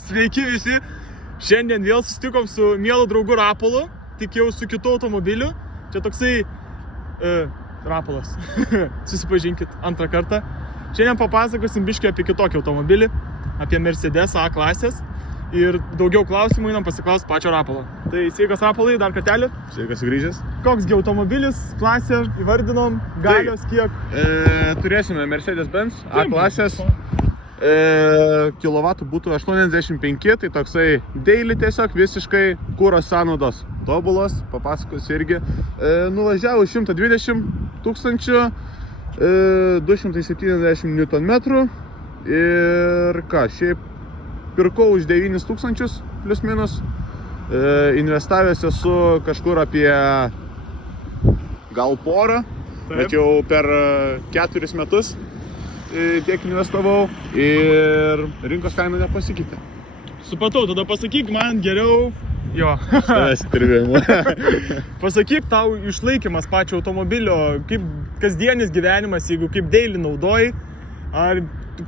Sveiki visi, šiandien vėl susitikom su mielu draugu Rapolu, tik jau su kitu automobiliu. Čia toksai Rapolas, susipažinkit antrą kartą. Šiandien papasakosim biškį apie kitokį automobilį, apie Mercedes A klasės. Ir daugiau klausimų einam pasiklaust pačio Rapolo. Tai sveikas Rapolai, dar kartelį. Sveikas sugrįžęs. Koksgi automobilis, klasė, įvardinom, galios kiek? Turėsime Mercedes-Benz A klasės. Kilovatų būtų 85, tai toksai daily tiesiog visiškai kuro sąnaudos tobulos, papasakosiu irgi. Nuvažiavo 120 tūkstančių, 270 Nm ir ką, šiaip pirkau už 9 tūkstančius plius minus, investavęs esu kažkur apie gal porą, bet jau per 4 metus tiek investavau ir rinkos kaina nepasikeitė. Supratau, tada pasakyk man geriau, jo. Pasakyk tau išlaikymas pačio automobilio, kaip kasdienis gyvenimas, jeigu kaip daily naudoji, ar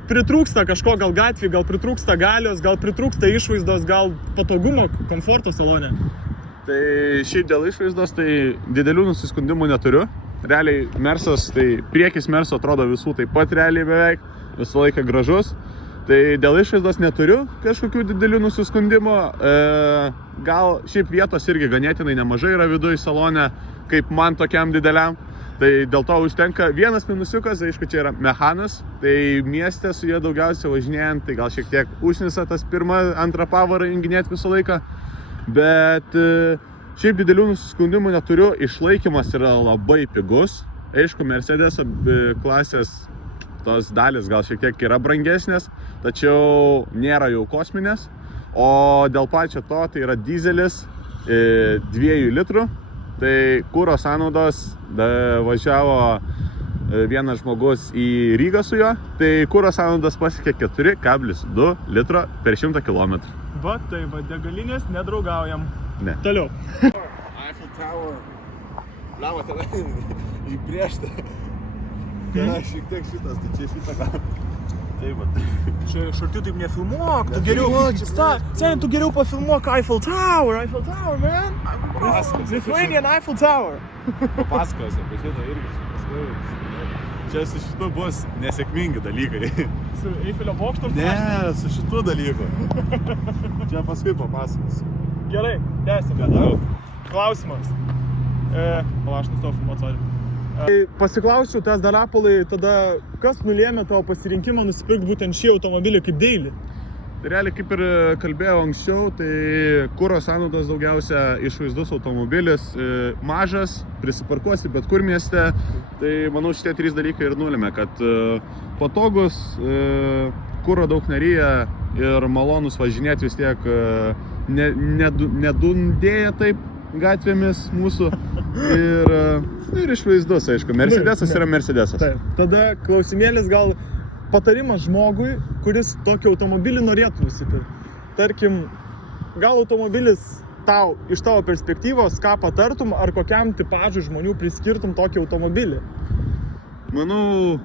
pritrūksta kažko, gal gatvį, gal pritrūksta galios, gal pritrūksta išvaizdos, gal patogumo, komforto salone. Tai šiaip dėl išvaizdos, tai didelių nusiskundimų neturiu. Realiai Mersas, tai priekis Merso atrodo visų taip pat realiai beveik, visą laiką gražus. Tai dėl išvaizdos neturiu kažkokių didelių nusiskundimų. Gal šiaip vietos irgi ganėtinai nemažai yra viduje salone, kaip man tokiam dideliam. Tai dėl to užtenka. Vienas minusiukas, aišku, čia yra mechanas, tai mieste su juo daugiausiai važinėjant, tai gal šiek tiek užnisa tas pirmą, antrą pavarą junginėti visą laiką. Bet šiaip didelių nusiskundimų neturiu, išlaikymas yra labai pigus. Aišku, Mercedes klasės tos dalis gal šiek tiek yra brangesnės, tačiau nėra jau kosminės. O dėl pačio to, tai yra dizelis 2 litrų. Tai kuro sąnaudos važiavo vienas žmogus į Rygą su juo, tai kuro sąnaudos pasiekė 4,2 litro per 100 km. Va, tai va, degalinės nedraugaujam. Ne. Toliau. Eiffel Tower. Blavo, tada įpriešta. Tada šiek tiek šitas, tai čia šitą ką. Taip, va. Čia šarti taip nefilmuok, tu geriau, tu geriau pafilmuok Eiffel Tower, man. Lithuanian Eiffel Tower. Papasakosiu apie šitą irgi. Čia su šitu bus nesėkmingi dalykai. Su Eifelio bokštu? Ne, su šitu dalyku. Čia paskui papasakosiu. Gerai, tęsime. Klausimas. Aš nustau filmuot, sorry. Pasiklausiu tas dar Rapolai, tada kas nulėmė tavo pasirinkimą nusipirkti būtent šį automobilį kaip daily? Tai realiai kaip ir kalbėjau anksčiau, tai kuro sąnaudos daugiausia išvaizdus automobilis, mažas, prisiparkuosi bet kur mieste. Tai manau šitie 3 dalykai ir nulėmė, kad patogus, kuro daug neryja ir malonus važinėti vis tiek nedundėja taip gatvėmis mūsų ir išvaizdus, aišku. Mercedesas yra Mercedesas. Taip. Tada klausimėlis gal patarimas žmogui, kuris tokį automobilį norėtų nusipirkti. Tarkim, gal automobilis tau, iš tavo perspektyvos, ką patartum, ar kokiam tipažui žmonių priskirtum tokį automobilį? Manau,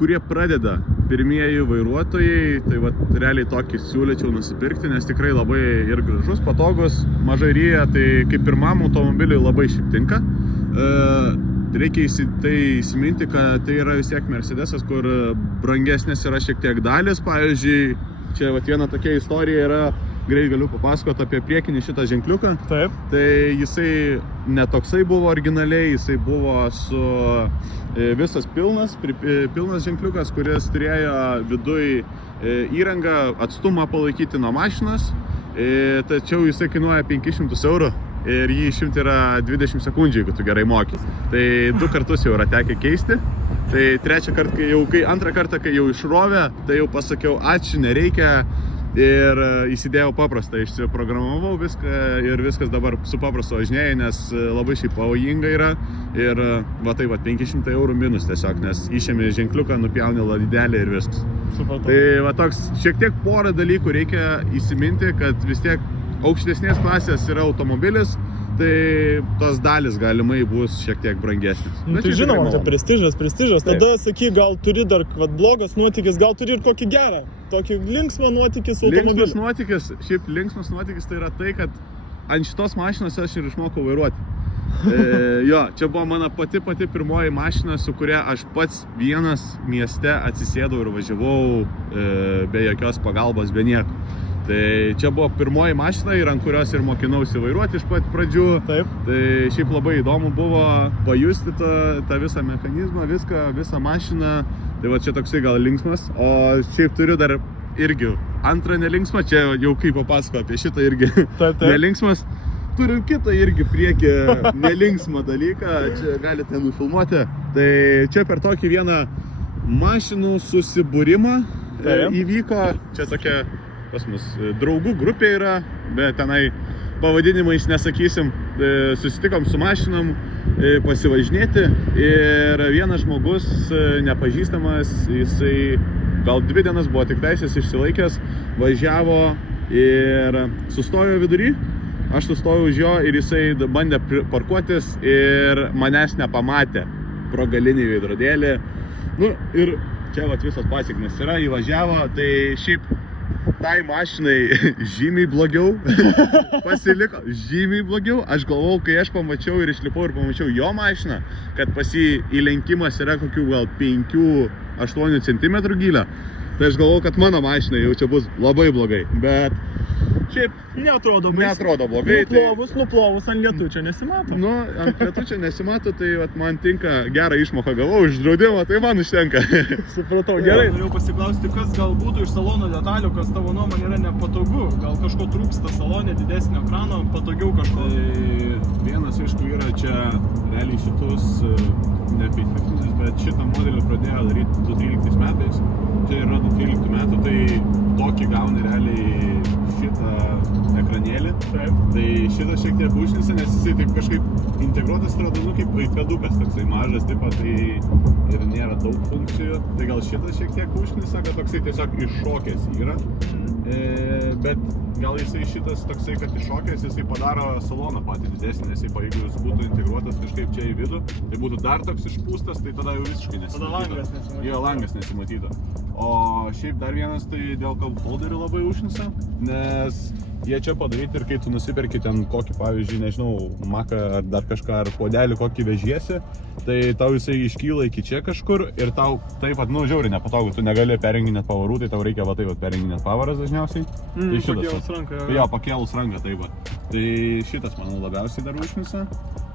kurie pradeda pirmieji vairuotojai, tai va, realiai tokį siūlyčiau nusipirkti, nes tikrai labai ir gražus, patogus, mažai ryja, tai kaip pirmam automobiliui labai šiaip tinka. Reikia įsiminti, kad tai yra vis tiek Mercedesas, kur brangesnės yra šiek tiek dalis. Pavyzdžiui, čia va, viena tokia istorija yra, greit galiu papasakoti apie priekinį šitą ženkliuką. Taip. Tai jisai netoksai buvo originaliai, jisai buvo su visas pilnas ženkliukas, kuris turėjo viduj įrangą atstumą palaikyti nuo mašinos, tačiau jisai kainuoja 500 eurų ir jį išimti yra 20 sekundžių, jeigu tu gerai mokys. Tai 2 kartus jau yra tekę keisti. Tai antrą kartą, kai jau išrovė, tai jau pasakiau, ačiū, nereikia. Ir įsidėjau paprastą, išsiprogramavau viską ir viskas dabar su paprastu važinėja, nes labai šiaip pavojinga yra. Ir va tai va 500 eurų minus tiesiog, nes išėmė ženkliuką, nupjauni ladidelį ir viskas. Supratau. Tai va toks šiek tiek porą dalykų reikia įsiminti, kad vis tiek aukštesnės klasės yra automobilis, tai tos dalis galimai bus šiek tiek brangesnės. Nu, Bet tai šiaip žinoma, tikrai tai malonu. prestižas. Taip. Tada sakyk, gal turi dar blogas nuotykis, gal turi ir kokį gerą, tokį linksmą nuotykį su Linksmas automobiliu. nuotykis, šiaip linksmas nuotykis tai yra tai, kad ant šitos mašinos aš ir išmokau vairuoti. Jo, čia buvo mano pati pirmoji mašina, su kuria aš pats vienas mieste atsisėdau ir važiavau be jokios pagalbos, be nieko. Tai čia buvo pirmoji mašina ir ant kurios ir mokinausi vairuoti iš pat pradžių. Taip. Tai šiaip labai įdomu buvo pajusti tą visą mechanizmą, visą mašiną. Tai va čia toksai gal linksmas, o šiaip turiu dar irgi antrą nelinksmą, čia jau kaip papasako apie šitą irgi Taip. nelinksmas. Turim kitą irgi priekį nelinksmą dalyką, čia galite nufilmuoti. Tai čia per tokį vieną mašinų susibūrimą įvyko, čia tokia pas mus draugų grupė yra, bet tenai pavadinimais nesakysim, susitikom su mašinom pasivažinėti ir vienas žmogus nepažįstamas, jisai gal 2 dienas buvo tik teisės išsilaikęs, važiavo ir sustojo vidury. Aš sustojau už jo ir jisai bandė parkuotis ir manęs nepamatė pro galinį veidrodėlį. Nu ir čia vat visos pasekmės yra, įvažiavo, tai šiaip tai mašinai žymiai blogiau, pasiliko žymiai blogiau. Aš galvojau, kai aš pamačiau ir išlipau ir pamačiau jo mašiną, kad pas jį įlenkimas yra kokių gal 5-8 cm gylio. Tai aš galvojau, kad mano mašina jau čia bus labai blogai, bet šiaip Neatrodo blogai. Nuplovus ant lietučio nesimato. Nu, ant lietučio nesimato, tai vat, man tinka, gerą išmoką gavau už draudimą, tai man užtenka. Supratau, gerai. Norėjau pasiklausti, kas gal būtų iš salono detalių, kas tavo nuomonė yra nepatogu. Gal kažko trūksta salone, didesnio ekrano, patogiau kažko. Tai vienas aišku yra čia realiai šitus, ne 5-5, bet šitą modelį pradėjo daryti 2013 metais. Čia yra 2013 metų, tai tokį gauni realiai šitą ekranėlį. Taip. Tai šitas šiek tiek užnisa, nes jisai taip kažkaip integruotas atrodo, nu kaip iPadukas toksai mažas, taip pat tai ir nėra daug funkcijų. Tai gal šitas šiek tiek užnisa, kad toksai tiesiog iššokęs yra. Bet gal jisai šitas toksai, kad iššokęs, jisai padaro saloną patį didesnį, nes jeigu jis būtų integruotas kažkaip čia į vidų, tai būtų dar toks išpūstas, tai tada jau visiškai nesimatytų. Tada langas nesimatytų. Jo, langas nesimatytų. O šiaip dar vienas tai dėl cup holderių labai užnisa, nes jie čia padaryti ir kai tu nusiperki ten kokį, pavyzdžiui, nežinau, maką ar dar kažką, ar puodelį kokį vežiesi, tai tau jisai iškyla iki čia kažkur ir tau taip pat, nu, žiauriai nepatogu, tu negali perjunginėt pavarų, tai tau reikia va taip pat perjunginėt pavaras dažniausiai. Tai šitas. Pakėlus ranką. Tai jo, pakėlus ranką taip pat. Tai šitas, manau, labiausiai dar užnisa.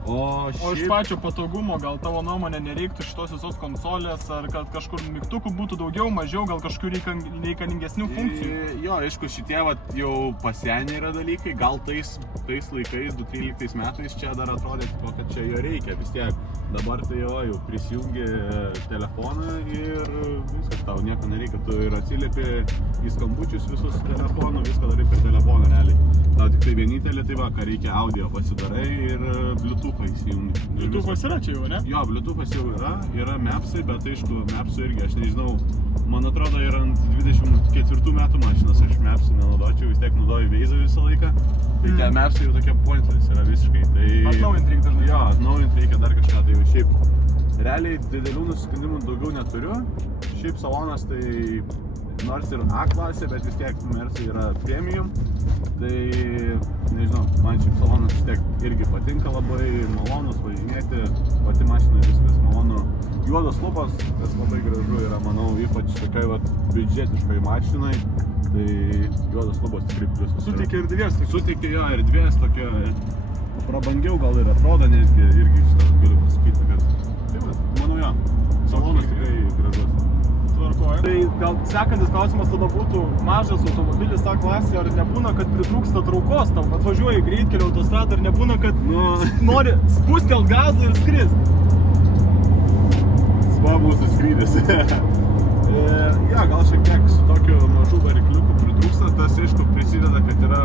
O iš pačio patogumo, gal tavo nuomonė nereiktų šitos visos konsolės, ar kad kažkur mygtukų būtų daugiau, mažiau, gal kažkur reikalingesnių funkcijų? Jo, aišku, šitie vat, jau pasenę yra dalykai, gal tais laikais, 2013 metais čia dar atrodė, kad čia jo reikia vis tiek. Dabar tai jau prisijungi telefoną ir viskas, tau nieko nereikia, tu ir atsiliepi į skambučius visus telefonų, viską darai per telefoną realiai. Tau tik tai vienintelė, tai va, ką reikia audio pasidarai ir Bluetooth'ą įsijungi. Bluetooth'as yra čia jau, ne? Jo, Bluetooth'as jau yra Maps'ai, bet aišku, Maps'ų irgi, aš nežinau, man atrodo, ir ant 24 metų mašinos aš Maps'ų nenaudočiau, vis tiek naudoju Waze'ą visą laiką. Tai tie Maps'ai jau tokie pointless yra visiškai. Tai Atnaujint reikia dažnai. Jo, atnaujint reikia dar kažką, tai jau šiaip realiai didelių nusiskundimų daugiau neturiu. Šiaip salonas tai nors ir A klasė, bet vis tiek Mersai yra premium. Tai nežinau, man šiaip salonas vis tiek irgi patinka labai, malonus važinėti, pati mašina viskas malonu. Juodos lubos, kas labai gražu yra, manau, ypač tokiai vat biudžetiškai mašinai. Tai juodos lubos tikrai pliusas. Suteikia erdvės. Suteikia jo erdvės, tokia prabangiau gal ir atrodo, netgi irgi šitą galiu pasakyti, kad tai, manau jo, salonas tikrai gražus. Tvarkoja. Tai gal sekantis klausimas tada būtų mažas automobilis A klasė, ar nebūna, kad pritrūksta traukos tau, atvažiuoji greitkelio autostradą ir nebūna, kad nori spustelt gazą ir skrist? Sva mūsų skrydis. Ja, gal šiek tiek su tokiu mažu varikliuku pritrūksta, tas aišku prisideda, kad yra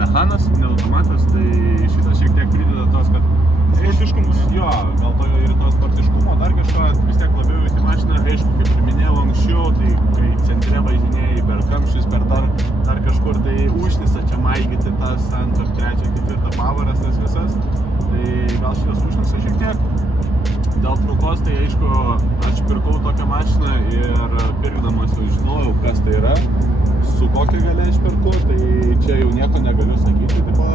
mechanas, ne automatas, tai šitas šiek tiek prideda tos, kad Sportiškumas. Jo, gal to ir to sportiškumo, dar kažką vis tiek labiau į mašiną, aišku, kaip ir minėjau anksčiau, tai kai centre važinėjai per kamščius, per dar kažkur, tai užnisa čia maigyti tas antrą, trečią, ketvirtą pavaras tas visas. Tai gal šitas užknisa šiek tiek. Dėl traukos, tai aišku, aš pirkau tokią mašiną ir pirkdamas jau žinojau, kas tai yra, su kokia galia aš perku, tai čia jau nieko negaliu sakyti, tipo,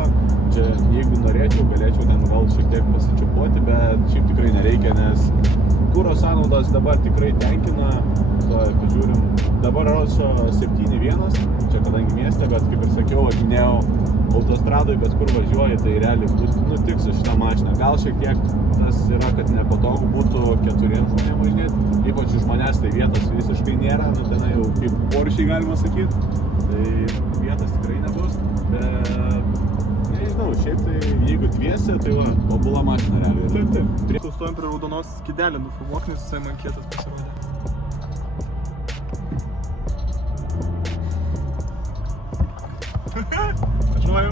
čia jeigu norėčiau, galėčiau ten gal šiek tiek pasičiupuoti, bet šiaip tikrai nereikia, nes kuro sąnaudos dabar tikrai tenkina, pažiūrim, dabar rašo 7.1, čia kadangi mieste, bet kaip ir sakiau, važinėjau autostradoj, bet kur važiuoji, tai realiai nutiks su šitą mašiną. Gal šiek tiek tas yra, kad nepatogu būtų 4 žmonėm važinėti, ypač iš manęs tai vietos visiškai nėra, nu tenai jau kaip Porsche galima sakyti, tai vietos tikrai nebus, bet nežinau, šiaip tai jeigu dviesi, tai va, tobula mašina realiai. Taip. Sustojom prie raudonos skydelį, nufilmuok, nes visai man kietas pasirodė. Važiuoju.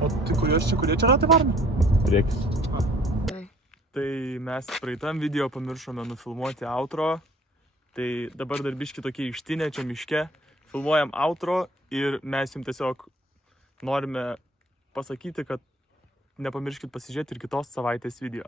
O tai kurie čia ratai varomi? Priekis. Tai mes praeitam video pamiršome nufilmuoti outro. Tai dabar dar biški tokie ištinė čia miške. Filmuojam outro ir mes jums tiesiog norime pasakyti, kad nepamirškit pasižiūrėti ir kitos savaitės video.